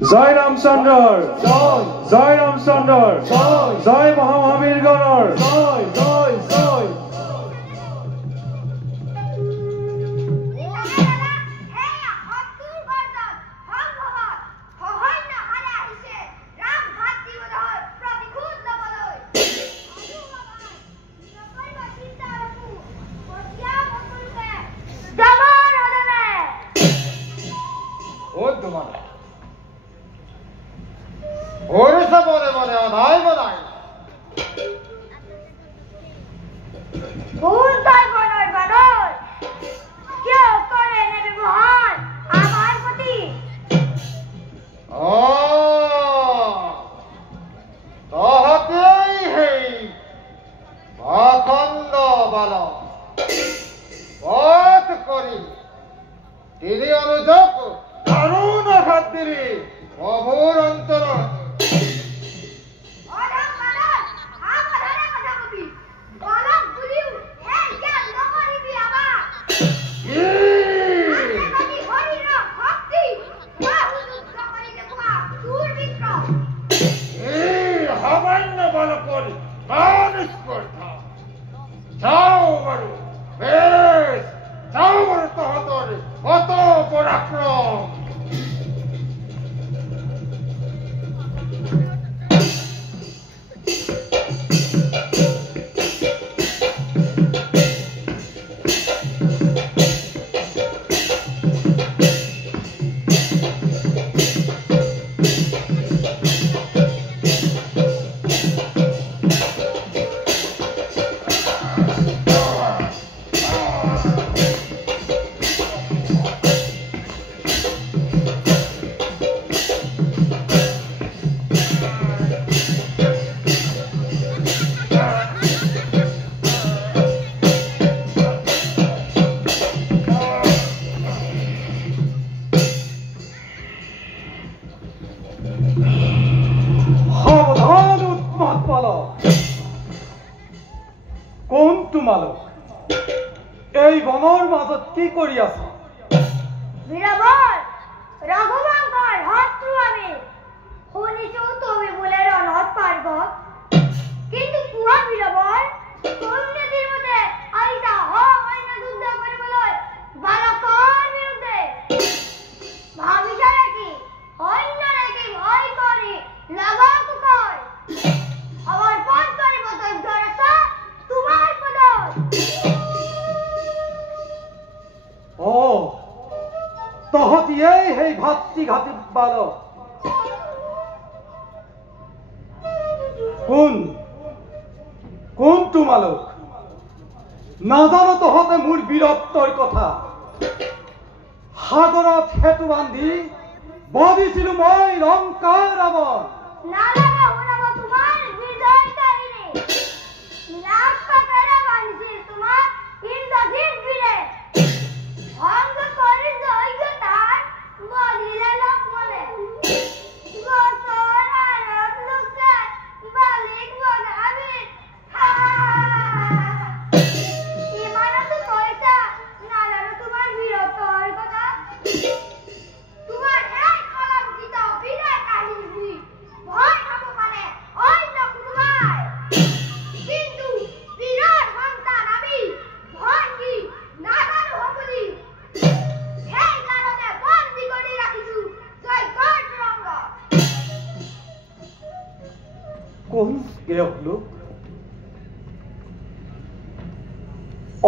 জয় ৰামচন্দ্ৰ জয় ৰামচন্দ্ৰ জয় মহামহাবীৰগণৰ জয় জয় জয় নাজানো তহঁতে মোৰ বীৰত্বৰ কথা সাগৰত সেতু বান্ধি বধিছিলো মই লংকাৰ ৰাৱণ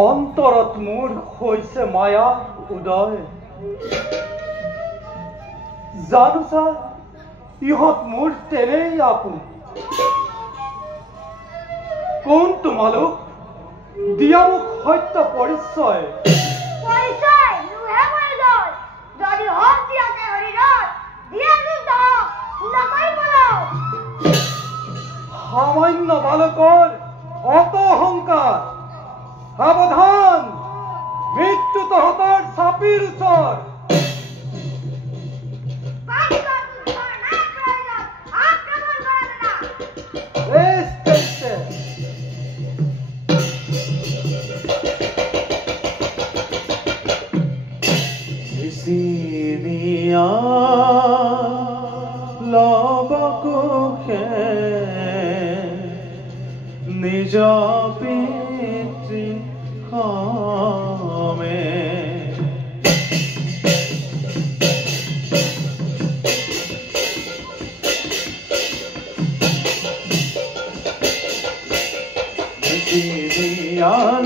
অন্তৰত মোৰ হৈছে মায়া উদয় জানো ছাৰ ইহঁত মোৰ তেনেই আপোন কোন তোমালোক দিয়া মোক সত্য পৰিচয় সামান্য বালকৰ অত অহংকাৰ সাৱধান মৃত্যু তহঁতৰ চাপিৰ ওচৰ পিতৃ ক্ষমে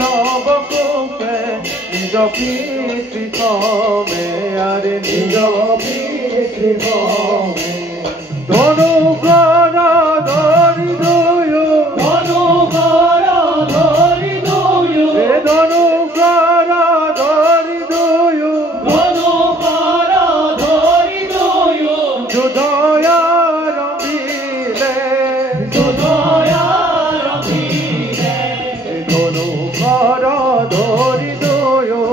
নবকুকে নিজ পিতৃ ক্ষমে আরে নিজ পিতৃ ক্ষমে ধনু করা ধরি দুয়ো ধনু করা ধরি দুয়ো ধনু করা ধরি দুয়ো ধনু করা ধরি দুয়ো যুদয়ার বিলে যুদয়ার বিলে ধনু করা ধরি দুয়ো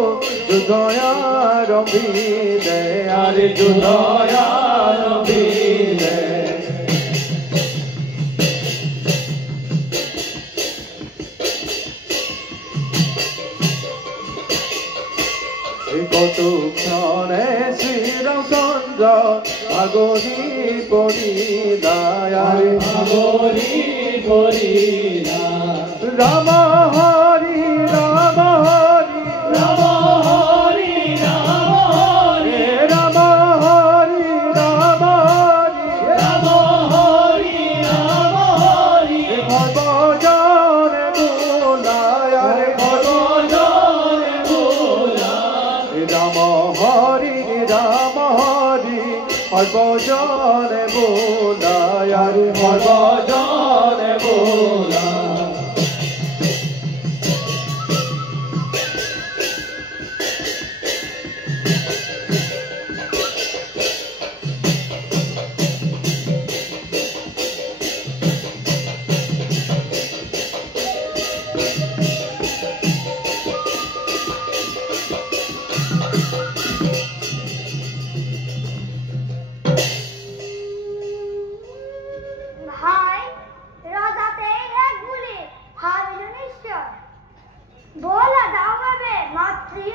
যুদয়ার বিলে আরে যুদয়ার বিলে কত ক্ষণে শ্রীরামচন্দ্র আগরি পড়িলা আগরি পড়িলা রাম হরি রাম হরি রাম হরি রাম হরি রাম হরি রাম হরি রাম হরি রাম হরি ভজনে বুলায় রে ভজনে বুলায় রাম হরি রাম হরি ভজনে বুলায় রে ভজনে বুলায় ভাই রোজাতে এক গুলি ভাবিল নিশ্চয় বলা দাও ভাবে মাতৃ